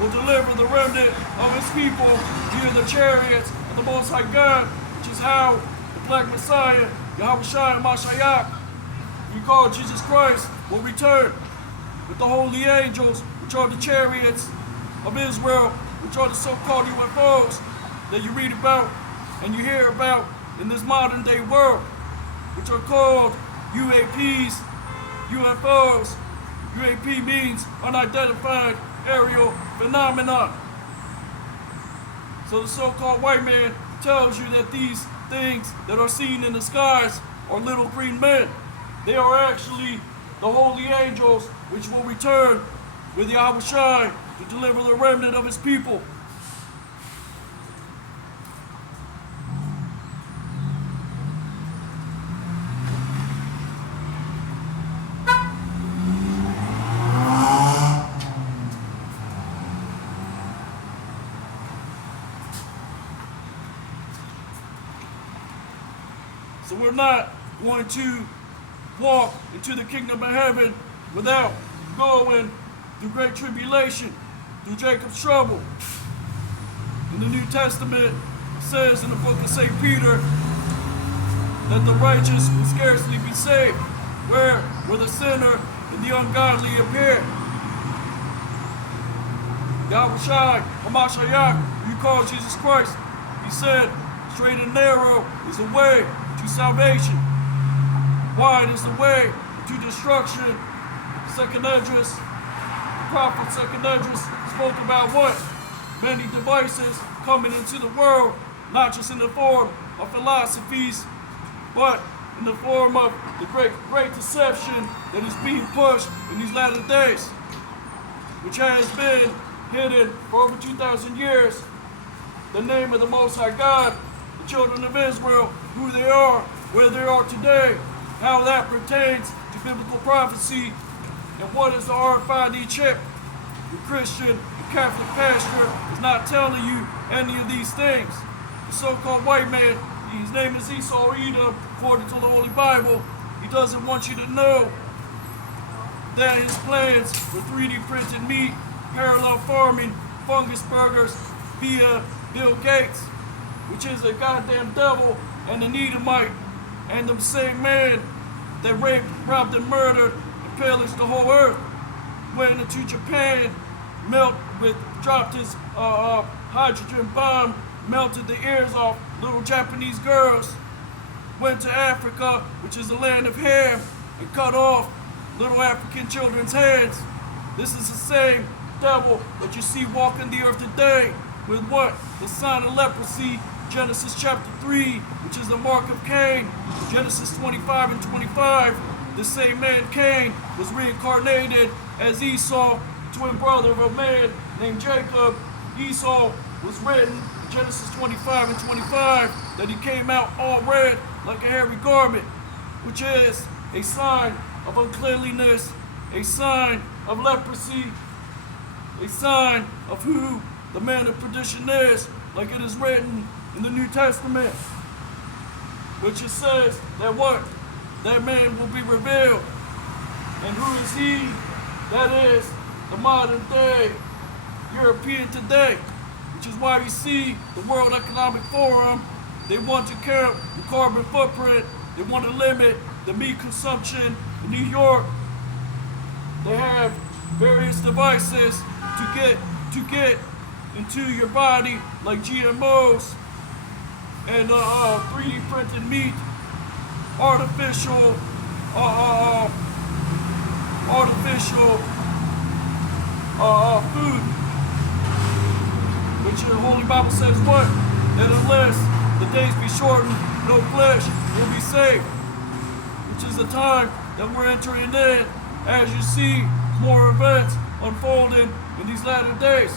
will deliver the remnant of his people via the chariots of the Most High God, which is how the Black Messiah, Yahushua Mashiach, we call Jesus Christ, will return with the holy angels, which are the chariots of Israel, which are the so-called UFOs that you read about and you hear about in this modern day world, which are called UAPs, UFOs. UAP means unidentified aerial phenomenon. So the so-called white man tells you that these things that are seen in the skies are little green men. They are actually the holy angels which will return with Yahushua to deliver the remnant of his people. So we're not going to walk into the kingdom of heaven without going through great tribulation, through Jacob's trouble. In the New Testament, it says in the book of St. Peter that the righteous will scarcely be saved, where the sinner and the ungodly appear. Yahushua Hamashiach, you call Jesus Christ, he said, straight and narrow is the way to salvation. Wide is the way to destruction. Second Esdras, the prophet Second Esdras spoke about what? Many devices coming into the world, not just in the form of philosophies, but in the form of the great deception that is being pushed in these latter days, which has been hidden for over 2,000 years. The name of the Most High God, the children of Israel, who they are, where they are today, how that pertains to biblical prophecy, and what is the RFID chip. The Christian and Catholic pastor is not telling you any of these things. The so-called white man, his name is Esau Edom, according to the Holy Bible, he doesn't want you to know that his plans for 3D printed meat, parallel farming, fungus burgers via Bill Gates, which is a goddamn devil and an Edomite, and the same man that raped, robbed, and murdered and pillaged the whole earth, went into Japan, dropped his hydrogen bomb, melted the ears off little Japanese girls, went to Africa, which is the land of Ham, and cut off little African children's heads. This is the same devil that you see walking the earth today with what? The sign of leprosy, Genesis chapter 3, which is the mark of Cain. Genesis 25 and 25, the same man Cain was reincarnated as Esau, twin brother of a man named Jacob. Esau was written in Genesis 25 and 25 that he came out all red like a hairy garment, which is a sign of uncleanliness, a sign of leprosy, a sign of who the man of perdition is, like it is written in the New Testament, which it says that what? That man will be revealed. And who is he? That is the modern day European today, which is why you see the World Economic Forum, they want to count the carbon footprint, they want to limit the meat consumption in New York. They have various devices to get into your body, like GMOs and 3D printed meat, artificial food, which the Holy Bible says what? That unless the days be shortened, no flesh will be saved, which is the time that we're entering in as you see more events unfolding in these latter days.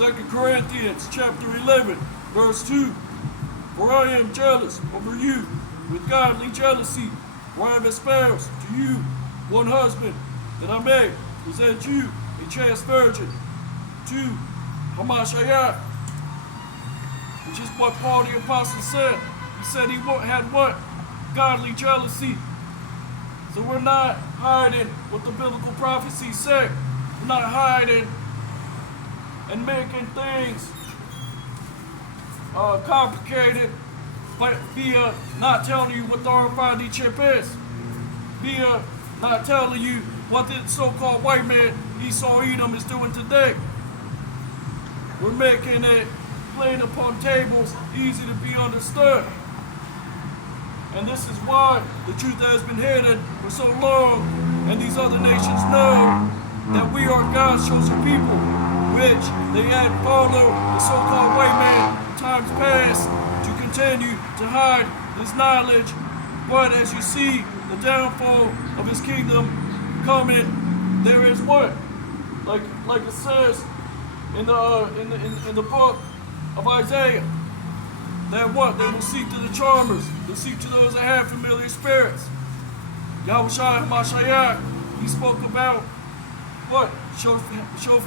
2 Corinthians chapter 11, verse 2. For I am jealous over you with godly jealousy, for I have espoused to you one husband, that I may present you a chaste virgin to Hamashiach, which is what Paul the Apostle said. He said he had what? Godly jealousy. So we're not hiding what the biblical prophecies say. We're not hiding and making things complicated, but via not telling you what the RFID chip is, via not telling you what the so-called white man Esau Edom is doing today. We're making it plain upon tables, easy to be understood. And this is why the truth has been hidden for so long, and these other nations know that we are God's chosen people, which they had followed the so-called white man in times past to continue to hide his knowledge. But as you see the downfall of his kingdom coming, there is what? Like it says in the book of Isaiah, that what? They will seek to the charmers, they'll seek to those that have familiar spirits. Yahushua HaMashiach, he spoke about what? Shall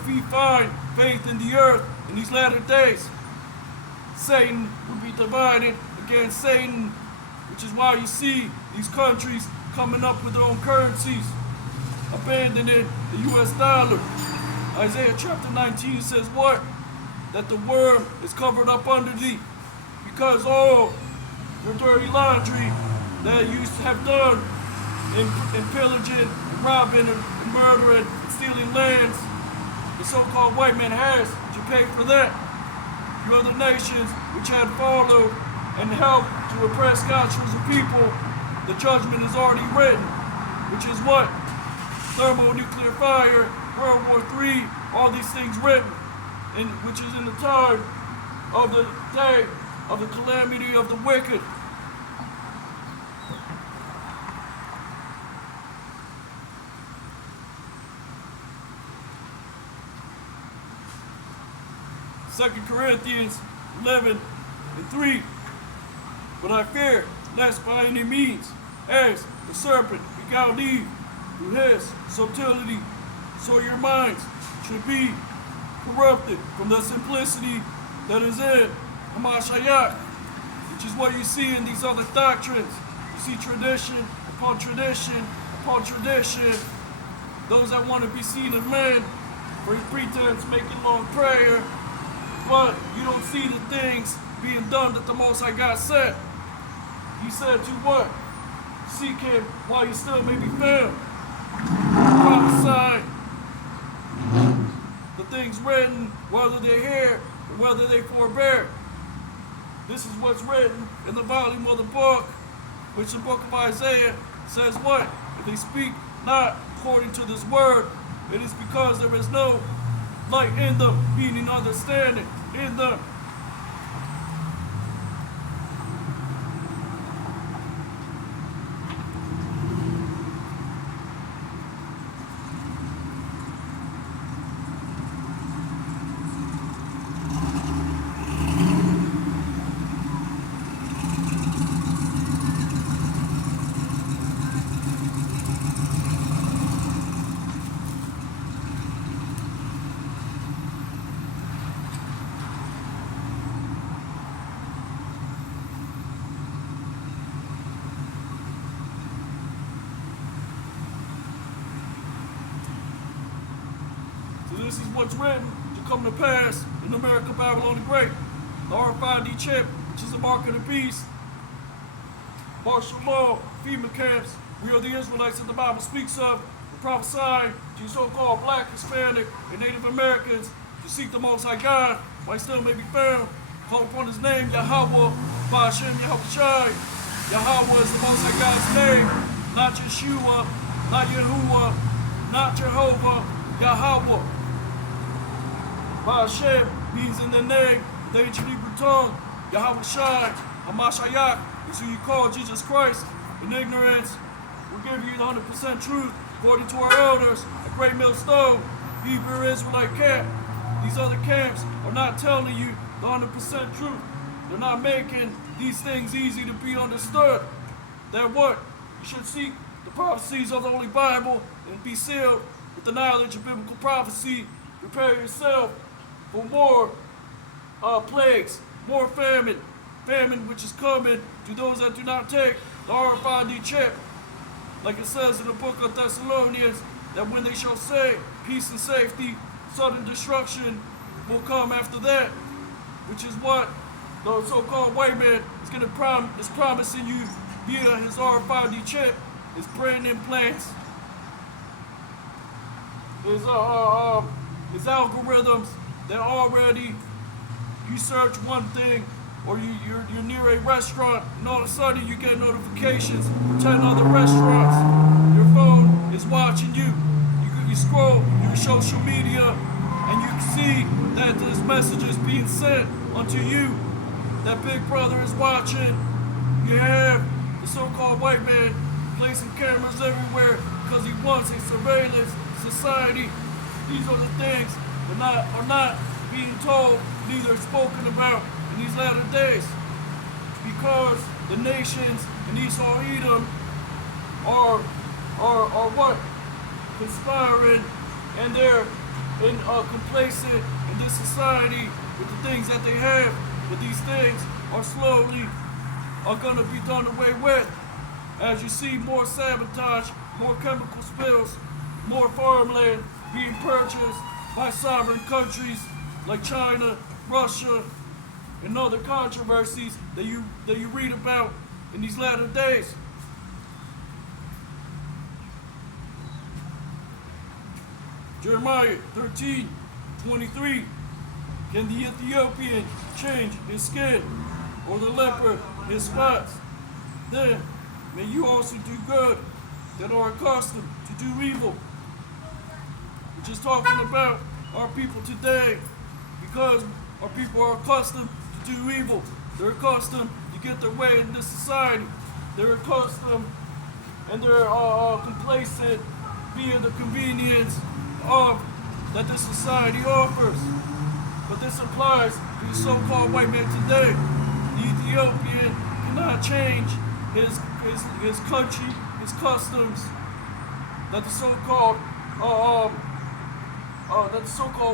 we find faith in the earth in these latter days. Satan will be divided against Satan, which is why you see these countries coming up with their own currencies, abandoning the US dollar. Isaiah chapter 19 says what? That the worm is covered up under thee, because all your dirty laundry that you have done in pillaging, and robbing, and murdering, and stealing lands, the so-called white man has to pay for that. You other nations which had followed and helped to oppress God's chosen people, the judgment is already written, which is what? Thermonuclear fire, World War III, all these things written, and which is in the time of the day of the calamity of the wicked. Second Corinthians 11:3. But I fear lest by any means, as the serpent beguiled Eve through his subtlety, so your minds should be corrupted from the simplicity that is in Hamashiach, which is what you see in these other doctrines. You see tradition upon tradition upon tradition. Those that want to be seen as men for pretense, making long prayer, but you don't see the things being done that the Most High God said. He said to what? Seek him while you still may be found. Prophesy the things written, whether they're here or whether they forbear. This is what's written in the volume of the book, which the book of Isaiah says what? If they speak not according to this word, it is because there is no light in them, meaning understanding in them. This is what's written to come to pass in America, Babylon the Great. The RFID chip, which is the mark of the beast. Martial law, FEMA camps. We are the Israelites that the Bible speaks of. We prophesy to so-called black, Hispanic, and Native Americans to seek the Most High God while he still may be found. Call upon his name, Yahweh, Ba'ashem, Yahushai. Yahweh is the Most High God's name, not Yeshua, not Yahuwah, not Jehovah, Yahweh. Ba'ashem means in the name, the ancient Hebrew tongue. Yahushai, Hamashiach is who you call Jesus Christ. In ignorance, we'll give you the 100% truth according to our elders at Great Millstone, Hebrew Israelite camp. these other camps are not telling you the 100% truth. They're not making these things easy to be understood. That what? You should seek the prophecies of the Holy Bible and be sealed with the knowledge of biblical prophecy. Prepare yourself for more plagues, more famine which is coming to those that do not take the RFID chip. Like it says in the book of Thessalonians, that when they shall say peace and safety, sudden destruction will come after that, which is what the so-called white man is promising you via his RFID chip, his brain implants, his algorithms that already, you search one thing, or you're near a restaurant, and all of a sudden you get notifications from 10 other restaurants. Your phone is watching you. You scroll your social media, and you see that there's messages being sent unto you that Big Brother is watching. You have the so-called white man placing cameras everywhere because he wants a surveillance society. These are the things that are not being told, neither spoken about in these latter days, because the nations in Esau Edom are what? Conspiring, and they're complacent in this society with the things that they have, but these things are going to be done away with. As you see more sabotage, more chemical spills, more farmland being purchased by sovereign countries like China, Russia, and other controversies that you read about in these latter days. Jeremiah 13:23. Can the Ethiopian change his skin, or the leper his spots? Then may you also do good that are accustomed to do evil. We're just talking about our people today, because our people are accustomed to do evil. They're accustomed to get their way in this society. They're accustomed and they're complacent via the convenience of that this society offers. But this applies to the so-called white man today. The Ethiopian cannot change his country, his customs, that the so-called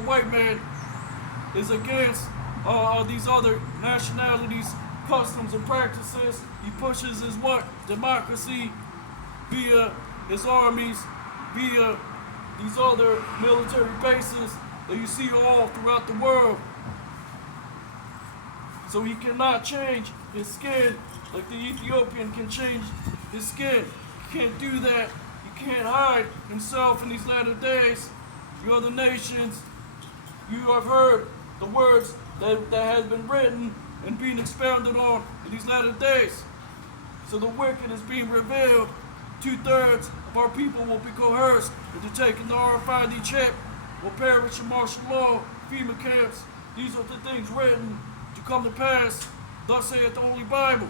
white man is against these other nationalities' customs and practices. He pushes his what? Democracy via his armies, via these other military bases that you see all throughout the world. So he cannot change his skin like the Ethiopian can change his skin. He can't do that. He can't hide himself in these latter days. You other nations, you have heard the words that has been written and being expounded on in these latter days. So the wicked is being revealed. 2/3 of our people will be coerced into taking the RFID chip, will perish in martial law, FEMA camps. These are the things written to come to pass. Thus saith the Holy Bible.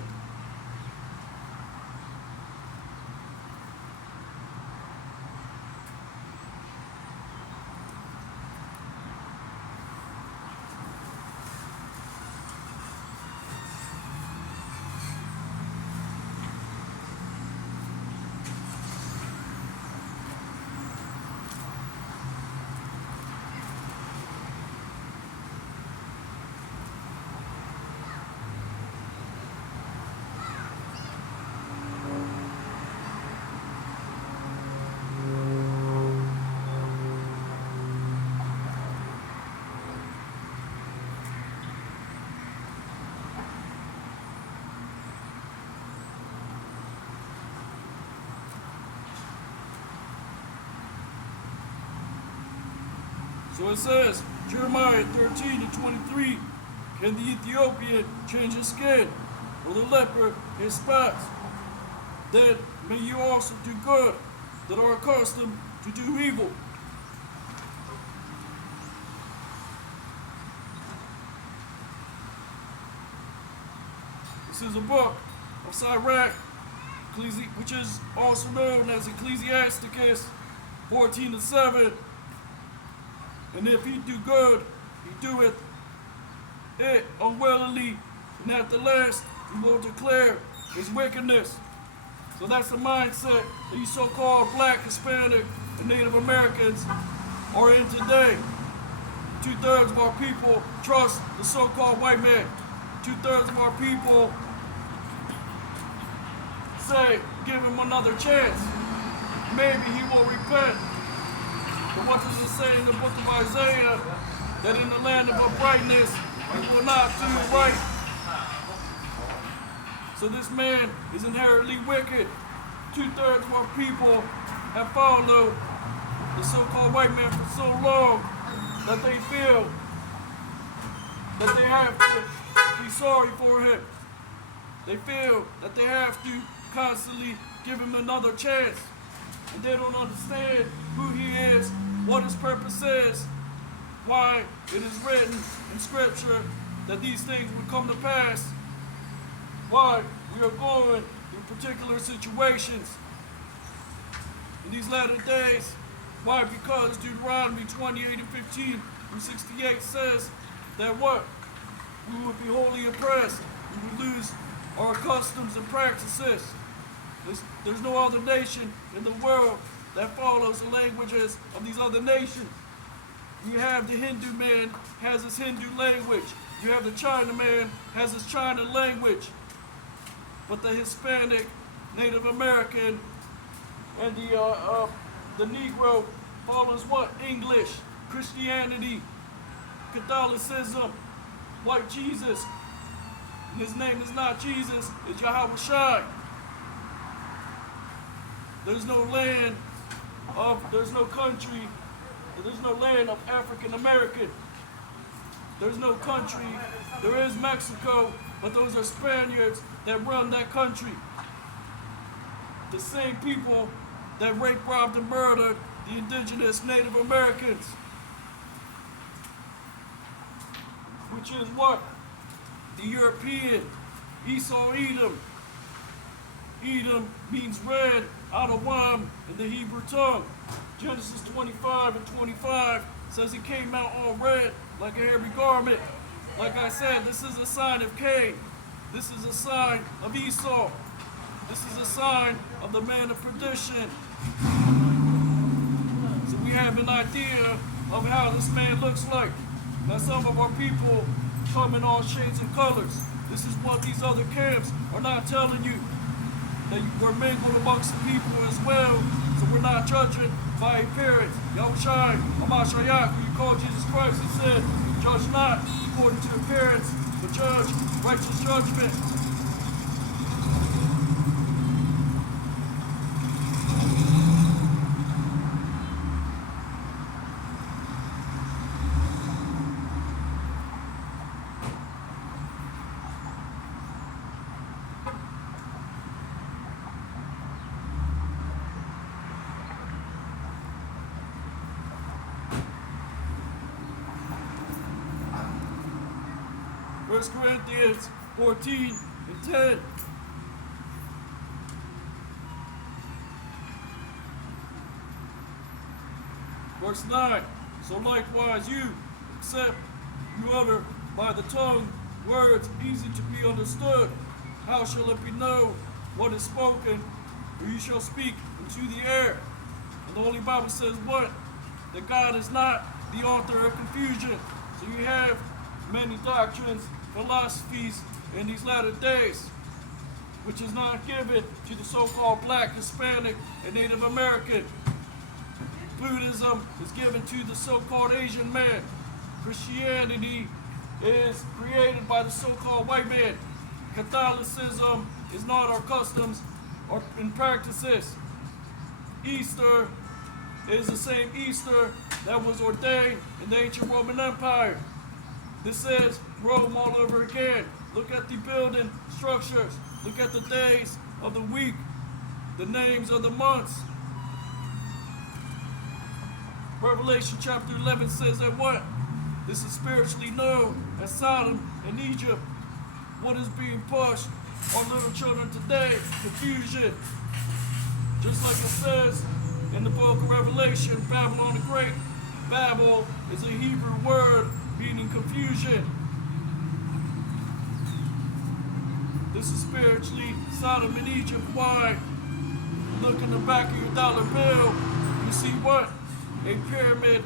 So it says, Jeremiah 13:23, can the Ethiopian change his skin, or the leper his spots? Then may you also do good that are accustomed to do evil. This is a book of Sirach, which is also known as Ecclesiasticus 14:7. And if he do good, he doeth it unwillingly, and at the last he will declare his wickedness. So that's the mindset that these so-called black, Hispanic, and Native Americans are in today. 2/3 of our people trust the so-called white man. 2/3 of our people say, give him another chance. Maybe he will repent. But what does it say in the book of Isaiah? That in the land of uprightness, he will not do right. So this man is inherently wicked. 2/3 of our people have followed the so-called white man for so long that they feel that they have to be sorry for him. They feel that they have to constantly give him another chance. And they don't understand who he is, what his purpose is, why it is written in Scripture that these things would come to pass, why we are going through particular situations in these latter days. Why? Because Deuteronomy 28 and 15 through 68 says that what? We would be wholly oppressed. We would lose our customs and practices. There's no other nation in the world that follows the languages of these other nations. You have the Hindu man has his Hindu language. You have the China man has his China language. But the Hispanic, Native American, and the Negro follows what? English, Christianity, Catholicism, white Jesus. And his name is not Jesus, it's Yahweh Shai. There's no land there's no country, there's no land of African American. There's no country. There is Mexico, but those are Spaniards that run that country. The same people that raped, robbed, and murdered the indigenous Native Americans. Which is what? The European, Esau, Edom. Edom means red, out of wine in the Hebrew tongue. Genesis 25 and 25 says it came out all red like a hairy garment. Like I said, this is a sign of Cain. This is a sign of Esau. This is a sign of the man of perdition. So we have an idea of how this man looks like. Now some of our people come in all shades and colors. This is what these other camps are not telling you. That we're mingled amongst the people as well, so we're not judging by appearance. Yahushai, Amashayak, who you call Jesus Christ, he said, judge not according to appearance, but judge righteous judgment. First Corinthians 14 and 10. Verse 9. So likewise you, except you utter by the tongue words easy to be understood, how shall it be known what is spoken, or you shall speak into the air? And the Holy Bible says what? That God is not the author of confusion. So you have many doctrines, philosophies in these latter days, which is not given to the so-called black, Hispanic, and Native American. Buddhism is given to the so-called Asian man. Christianity is created by the so-called white man. Catholicism is not our customs or in practices. Easter is the same Easter that was ordained in the ancient Roman Empire. This is Rome all over again. Look at the building structures. Look at the days of the week, the names of the months. Revelation chapter 11 says that what? This is spiritually known as Sodom and Egypt. What is being pushed on little children today? Confusion. Just like it says in the book of Revelation, Babylon the Great. Babel is a Hebrew word meaning confusion. This is spiritually Sodom and Egypt. Why? Look in the back of your dollar bill. You see what? A pyramid